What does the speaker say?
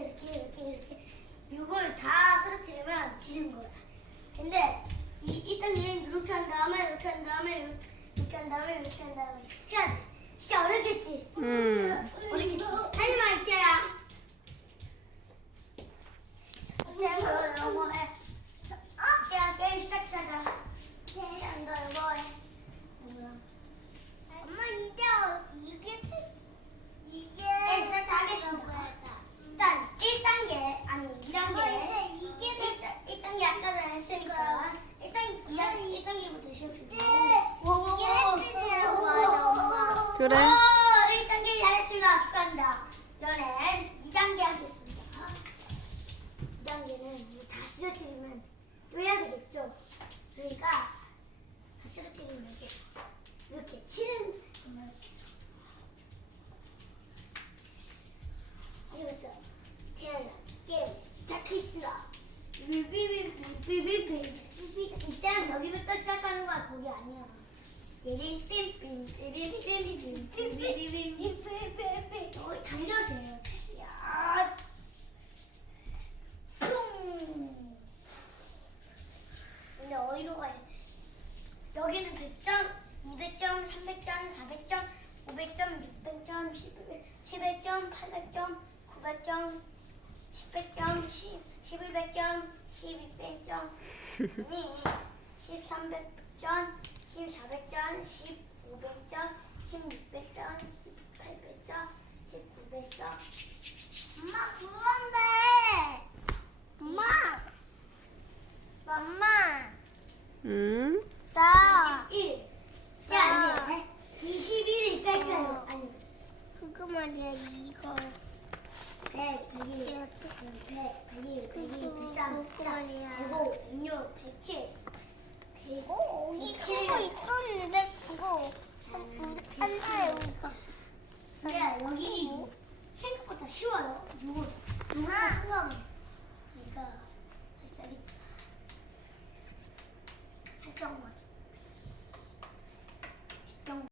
이렇게 이렇게 이렇게 이걸 다 그렇게 되면 지는 거야. 근데 이, 일단 얘는 이렇게 한 다음에 이렇게 한 다음에 이렇게 한 다음에 이렇게 한 다음에 해야 돼. 그래. 오, 1단계 잘했습니다. 축하합니다. 이번엔 2단계 하겠습니다. 2단계는 이거 다 쓰러뜨리면 또 해야 되겠죠? 그러니까 다 쓰러뜨리면 이렇게, 이렇게 치는 정말 이렇게 태어나 게임 시작했습니다. 비비비비비비 일단 여기부터 시작하는 거야 거기 아니야. 삐빔빔빔빔빔 어, 당겨주세요. 야, 뿡. 근데 어디로 가야? 여기는 100점, 200점, 300점, 400점, 500점, 600점, 1100점, 800점, 900점, 1000점, 1100점, 1200점, 1300점, 1400점, 1500점, 1600점, 1800점, 1900점. 엄마 그건데. 엄마. 엄마. 음. 나 1. 자, 이제 21일 뺄까요? 아니, 그거 말이야 이거. 100, 101, 이렇게. 100, 101, 102, 그거 103, 그거 말이야. 105, 106, 107, 100. 어, 여기 그거 있었는데